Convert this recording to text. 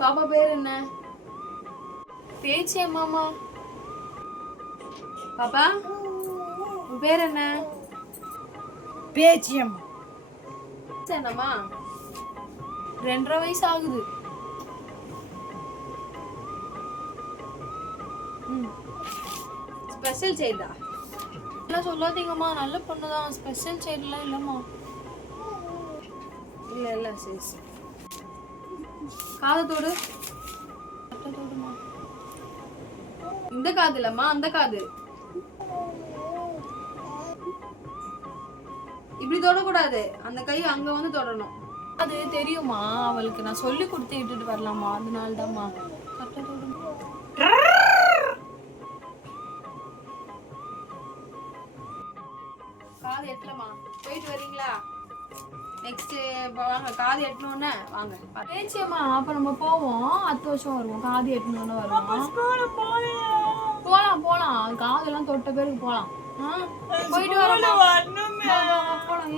பாப்பா பேர் என்ன? பேச்சியா மாமா? பாப்பா உன் பேர் என்ன? பேச்சியம்மா. என்னம்மா 2.5 வயசு ஆகுது. ஸ்பெஷல் சைல்டா? எல்லாம் சொல்லாதீங்கம்மா, நல்ல பொண்ணுதான். ஸ்பெஷல் சைல்டுலாம் இல்லம்மா. இல்ல சரி சரி. காதத்தோடு தொடுமா. இந்த காது இல்லம்மா, அந்த காது. இப்படி தொடக்கூடாது, அந்த கை அங்க வந்து தொடணும். அது தெரியுமா அவளுக்கு, நான் சொல்லி கொடுத்து விட்டுட்டு வரலாமா, அதனால தான்மா. கரெக்டா தொடுமா. காது எட்டலமா, போயிட்டு வரீங்களா? நெக்ஸ்ட் வாங்க, காது எட்டணும்னே வாங்க. பேச்சியம்மா அப்ப நம்ம போவோம், 10 வருஷம் வருவோம். காது எட்டணும்னு வருவோம். போலாம் காதெல்லாம் தொட்ட பேருக்கு போலாம். போயிட்டு வரலாம். போலாம்.